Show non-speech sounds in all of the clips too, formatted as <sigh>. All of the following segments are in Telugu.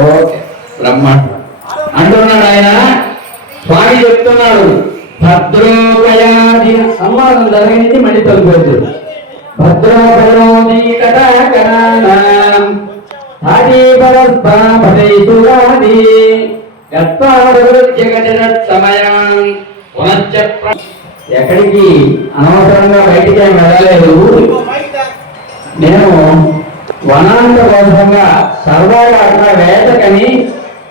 ఓకే. బ్రహ్మాండం అంటున్నాడు ఆయన స్వామి చెప్తున్నాడు భద్రోపయాది సంవాదం జరిగింది మళ్ళీ తగ్గిపోతుంది భద్రోపయోది సమయం ఎక్కడికి? అనవసరంగా బయటికి వెళ్ళలేదు. నేను వనాంత కోసంగా సరదాగా అక్కడ వేటకని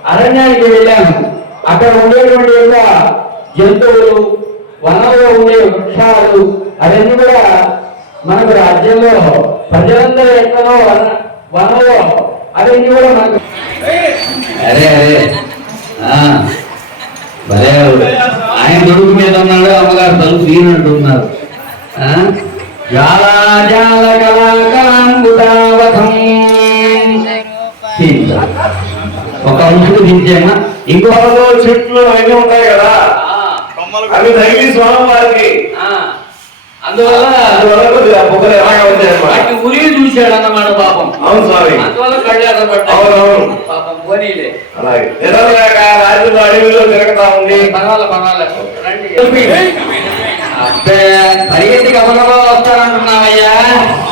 అరణ్యానికి వెళ్ళాను అక్కడ ఉండేటువంటి యొక్క జంతువులు వనంలో ఉండే వృక్షాలు అవన్నీ కూడా మనకు రాజ్యంలో ప్రజలందరూ ఎక్కడో వనంలో అవన్నీ కూడా మనకు అరే అరే భలే ఆయన దొడుకు మీద ఉన్నాడు అమ్మగారు తలుపు తీయనట్టున్నారు జాల జాల అంశుడు దించేమా ఇంకో చెట్లు అవన్నీ ఉంటాయి కదా. అవి తగిలి స్వామి వారికి ఆ, అందువల్ల అందువల్ల కొద్దిగా పొగలు ఎలాగా ఉంటాయన్నమాట. వాటిని ఉరి చూశాడు అన్నమాట పాపం. అవును స్వామి. అందువల్ల అవునవును. పాపం పోనీలే. అలాగే. అడవిలో తిరగతా ఉంది పర్వాలే పర్వాలే. రండి. అబ్బే పరిగెత్తి గమనంలో వస్తానంటున్నావయ్యా.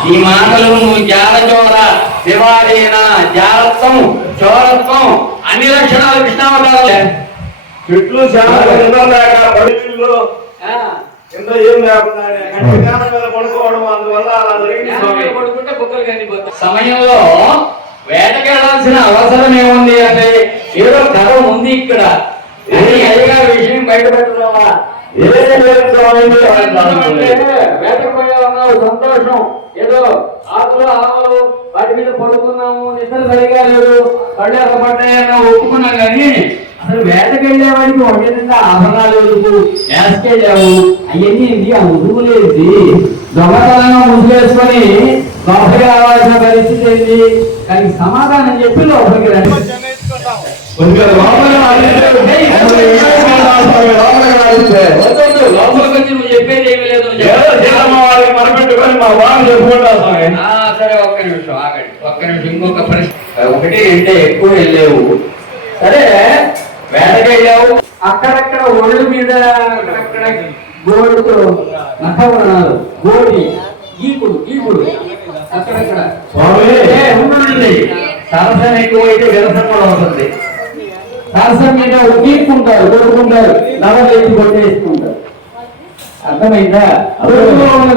ఈ మాటలు నువ్వు జాల చోర జాలత్వం చోరత్వం. అన్ని లక్షణాలు కృష్ణావతారాలే చెట్లు చాలా నిద్రలేక పడిలో కింద ఏం లేకుండా కంటి నేల మీద పడుకోవడం అందువల్ల అలా జరిగింది స్వామి. సమయంలో వేటకెళ్ళాల్సిన అవసరం ఏముంది అంటే ఏదో గర్వం ఉంది ఇక్కడ. అయ్యగారి విషయం ఏం సంతోషం ఏదో ఆకులు ఆవులు వాటి మీద పడుకున్నాము నిద్ర సరిగా లేదు కళ్ళు ఎర్రపడ్డాయన్నా ఒప్పుకున్నాం కానీ అసలు వేటకెళ్ళేవాడికి ఒకే నిండా ఆభరణాలు ఎందుకు వేసుకెళ్ళావు అవన్నీ ఏంటి ఆ ముసుగులేసి దొంగతనంగా ముసుగేసుకొని లోపలికి రావాల్సిన పరిస్థితి ఏంటి దానికి సమాధానం చెప్పి లోపలికి రండి వచ్చి నువ్వు చెప్పేది ఏమీ లేదు మరపెట్టుకొని మా వారు చెప్పుకుంటా సరే ఒక్క నిమిషం ఆగండి ఒక్క నిమిషం ఇంకొక పరిస్థితి ఒకటి అంటే ఎక్కువ వెళ్ళావు సరే వేటకి వెళ్ళావు అక్కడక్కడ ఒళ్ళు మీద అక్కడక్కడ గోడుతో నఖవరణాలు గోడి గీకుడు గీకుడు అక్కడక్కడ స్వామి. ఉండండి సరసన ఎక్కువైతే విరసం కూడా అవుతుంది సరసం మీద గీక్కుంటారు కొడుకుంటారు నవలు ఎత్తి కొట్టేసుకుంటారు. అర్థమైందా? అభివృద్ధిలో ఉన్న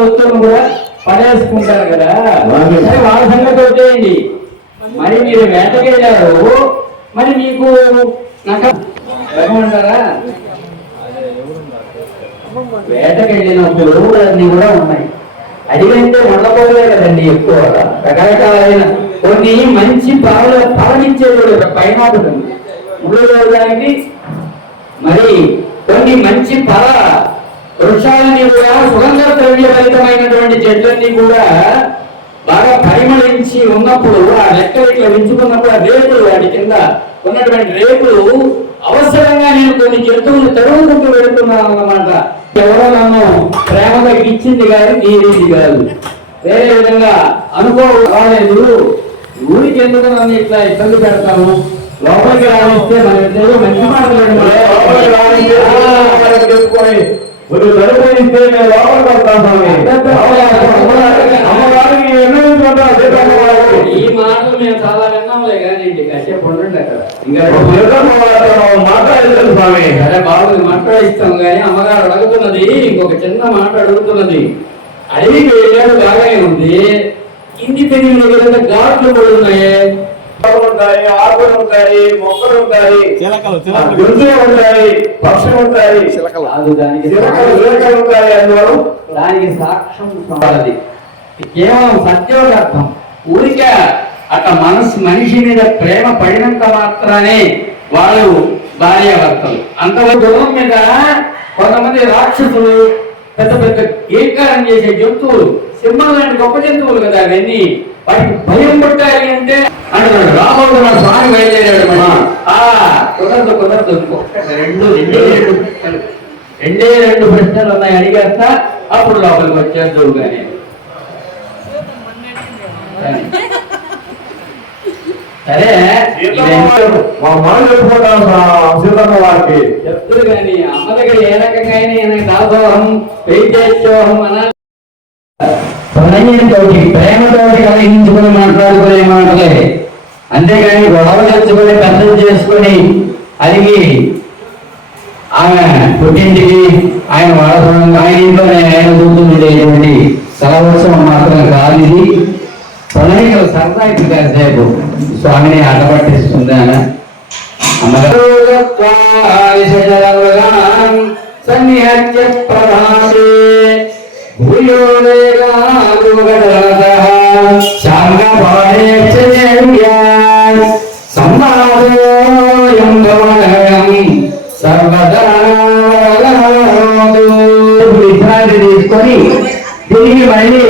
వస్తువులను కూడా పడేసుకుంటారు కదా. వాళ్ళ సంగతి వచ్చేయండి మరి మీరు వేటకెళ్ళారు మరి మీకు నక భయమంటారా వేటకెళ్ళినప్పుడు అన్ని కూడా ఉన్నాయి. అడిగంటే ఉండబోలే కదండి ఎక్కువ. రకరకాలైన కొన్ని మంచి పాల ఫలమిచ్చేది పైన ఉంటుంది. మూడోదానికి మరి కొన్ని మంచి ఫల వృక్షాలని కూడా సుగంధ ద్రవ్యభరితమైనటువంటి చెట్లన్నీ కూడా బాగా పరిమళించి ఉన్నప్పుడు ఆ లెక్కలు ఇట్లా వించుకున్నప్పుడు ఆ రేకులు వాటి కింద ఉన్నటువంటి రేకులు అవసరంగా నేను కొన్ని జంతువులు తరుగుకుంటూ వెళుతున్నాను అనమాట ఎవరో నన్ను ప్రేమగా ఇచ్చింది కాదు తీరింది కాదు. వేరే విధంగా అనుకో రాలేదు ఊరికి ఎందుకు నన్ను ఇట్లా ఇబ్బంది పెడతాను లోపలికి రానిస్తే మన ఇద్దరు మంచి మాటలు లోపలికి రానిస్తే లోపలికి చెప్పుకొని కొద్దిగా తలుపునిస్తే నేను లోపలికి వస్తాను స్వామి. అమ్మగారికి ఎన్నో ఈ మాటలు మేము చాలా విన్నాంలే కానీ కాసేపు ఉండండి అక్కడ. ఇంకా మాట్లాడలేదు స్వామి. సరే బాబుని మాట్లాడిస్తాం కానీ అమ్మగారు అడుగుతున్నది ఇంకొక చిన్న మాట అడుగుతున్నది. అడవికి వెళ్ళాడు బాగానే ఉంది. ఇంటి పెరిగిన విధంగా ఘాట్లు కూడా ఉన్నాయి. ఉంటాయి ఆకులు ఉంటాయి మొక్కలు ఉంటాయి. జంతువులు ఉంటాయి పక్షులు ఉంటాయి. చిలకలు. ఉంటాయి అందువల్ల దానికి సాక్ష్యం కావాలి. కేవలం సత్యోగర్థం ఊరికే అట్లా మనసు మనిషి మీద ప్రేమ పడినంత మాత్రానే వాళ్ళు భార్యాభర్తలు. అంతవరకు దూరం మీద కొంతమంది రాక్షసులు పెద్ద పెద్ద ఏకారం చేసే జంతువులు సింహం లాంటి గొప్ప జంతువులు కదా అవన్నీ. వాటికి భయం పుట్టాలి అంటే అంటున్నాడు రాబోతున్న స్వామి బయలుదేరాడు మన ఆ కుదరదు కుదరదు రెండు రెండే రెండు రెండే రెండు ప్రశ్నలు ఉన్నాయి అడిగేస్తా అప్పుడు లోపలికి వచ్చేద్దు కానీ సరే మా మనం చెప్పుకుంటాం సీతమ్మ వారికి. చెప్తుంది కానీ అమ్మ దగ్గర ఏ రకంగా అయినా దాసోహం అనాలి. ప్రణయంతోటి ప్రేమతోటి కలిగించుకుని మాట్లాడుకునే మాటలే. అంతేగాని గొడవ తెచ్చుకొని పెద్దలు చేసుకొని అడిగి ఆమె పుట్టింటికి ఆయన వాడకం ఆయన ఇంట్లోనే ఆయన కూర్చుండేటువంటి సలవత్సవం మాత్రం కాదు ఇది. ప్రణయికలు సరదాకి కాసేపు స్వామిని అడ్డపట్టిస్తుంది ఆయన సన్నిహత్య ప్రభావే భూయోగా సంవాదోయం సర్వదా విశ్రాంతి తీసుకొని తిరిగి మళ్ళీ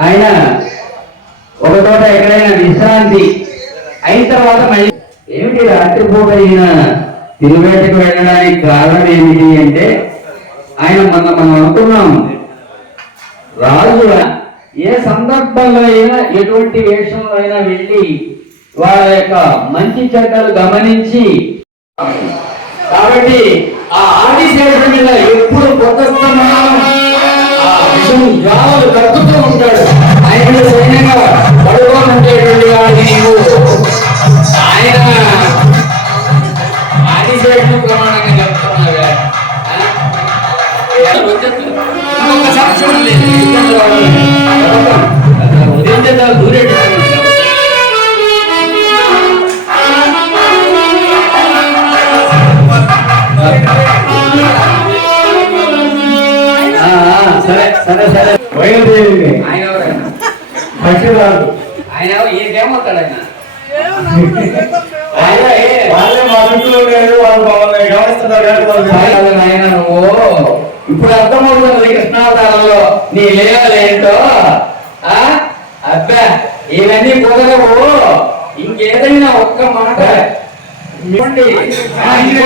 ఆయన ఒక చోట ఎక్కడైనా విశ్రాంతి అయిన తర్వాత మళ్ళీ ఏమిటి రాత్రిపూట ఈయన తిరువేటకు వెళ్ళడానికి కారణం ఏమిటి అంటే ఆయన మొన్న మనం అనుకున్నాం రాజు ఏ సందర్భంలో అయినా ఎటువంటి వేషంలో అయినా వెళ్ళి వాళ్ళ యొక్క మంచి చెడ్డలు గమనించి కాబట్టి ఆ ఆదిశేషుడి మీద ఎప్పుడు కొత్త స్థానం, ఆ విషం జ్వాలలు కక్కుతూ ఉంటాడు ఆయన మీద సైన్యంగా పడుకొని ఉండేటువంటి వాడిని నీవు ఆయన ఆదిశేషుడు ప్రమాణంగా చెప్తున్నావే ఆ? ఇంకొక సాక్ష్యం ఉదయం చేత సరే సరే. వైద్యుడిని ఆయన ఎవరైనా పక్షిరాజు ఆయన? ఈయనకేమవుతాడు ఆయన? ఆయన వాళ్ళే మా చుట్టూ వాళ్ళు మమ్మల్ని గమనిస్తున్నారు నాయన నువ్వు. ఇప్పుడు అర్థమవుతుంది కృష్ణావతారంలో. నీ లేవలేంటో? అబ్బా ఇవన్నీ కుదరవు. ఇంకేదైనా ఒక్క మాట. ఆ, ఇదే.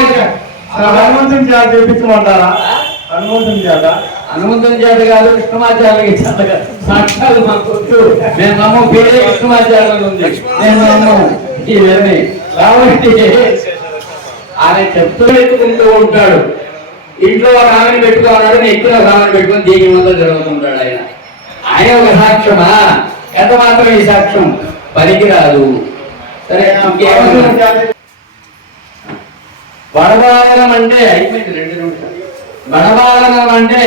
ఆ, హనుమంతుని చేత తెప్పించమంటారా చేత కాదు కృష్ణమాచార్యులకి చేత కాదు. సాక్షాలు మా కొట్టు మేము నమ్మ పేరే కృష్ణమాచార్యులు ఉంది. నేను నమ్మం. ఇవన్నీ కాబట్టి ఆయన చెప్తూ ఎత్తుకుంటూ ఉంటాడు. ఇంట్లో ఒక ఆమెను పెట్టుకున్నాడు నెత్తిన ఒక ఆమెను పెట్టుకొని దీని ముందు జరుగుతుంటాడు ఆయన. ఆయన ఒక సాక్ష్యమా? ఎంత మాత్రం ఈ సాక్ష్యం? పనికిరాదు. సరే ఇంకేమన్నా అంటే అయిపోయింది రెండు నిమిషాలు. వడబాలనం అంటే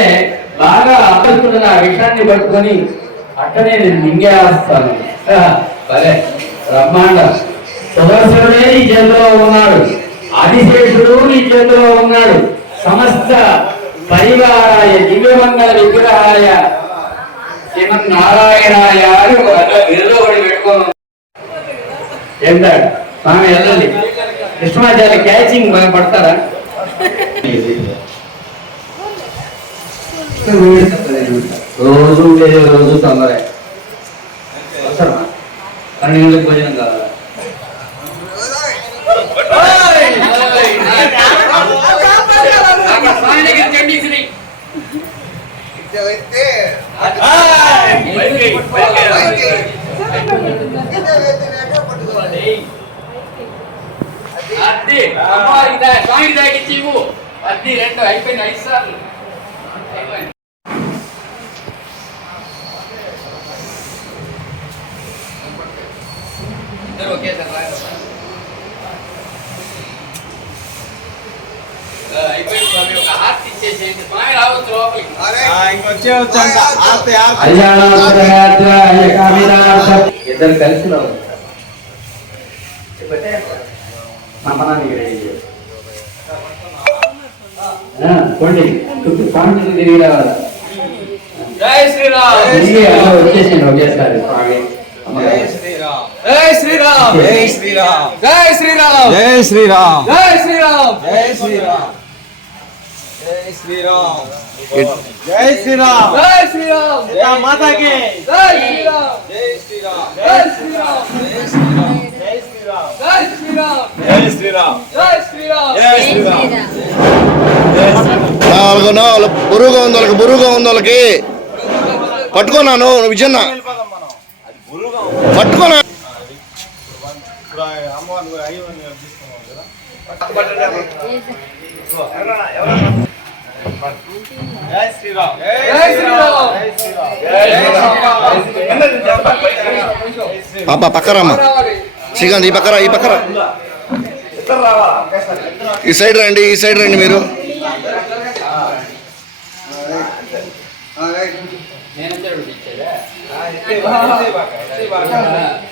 బాగా అప్పస్తున్న ఆ విషయాన్ని పట్టుకొని అట్టనే నేను మింగేస్తాను. సరే బ్రహ్మాండ. సుదర్శనుడే నీ చేతిలో ఉన్నాడు. ఆదిశేషుడు నీ చేతిలో ఉన్నాడు. సమస్త పరివారాయ దివ్యమంగళ విగ్రహాయ శ్రీమన్నారాయణాయ అని ఒక బిరుదు ఒకటి పెట్టుకొని ఏంటాడు? స్వామి వెళ్ళాలి కృష్ణాచార్య క్యాచింగ్ పడతారా <laughs> రోజు ఉండేది రోజు తొందరే. అవసరమా? పన్నెండు గంటలకు భోజనం కావాలా? రెండు అయిపోయింది ఐదు సార్లు. ఇద్దరు ఒకే ఇద్దరు కలిసి కొండి చుట్టూ స్వామి తిరిగి రావాలి. జై ఒకేసారి స్వామి. జై శ్రీరామ్ జై శ్రీరామ్ జై శ్రీరామ్ జై శ్రీరామ్ జై శ్రీరామ్ జై శ్రీరామ్ జై శ్రీరామ్ జై శ్రీరామ్ జై శ్రీరామ్ జై మాతాకి జై శ్రీరామ్ జై శ్రీరామ్ జై శ్రీరామ్ జై శ్రీరామ్ జై శ్రీరామ్ జై శ్రీరామ్ జై శ్రీరామ్ జై శ్రీరామ్ జై శ్రీరామ్ నాలుగు నాలుగు బరువుగా ఉంది వాళ్ళకి బరువుగా ఉంది వాళ్ళకి పట్టుకున్నాను విజయన్న పట్టుకోలే. పాప పక్కరమ్మ. శ్రీకాంత్ ఈ పక్కరా ఈ పక్కరా. ఈ సైడ్ రండి ఈ సైడ్ రండి మీరు. నేను వచ్చాడు ఇచ్చేదా జై బాగా జై బాగా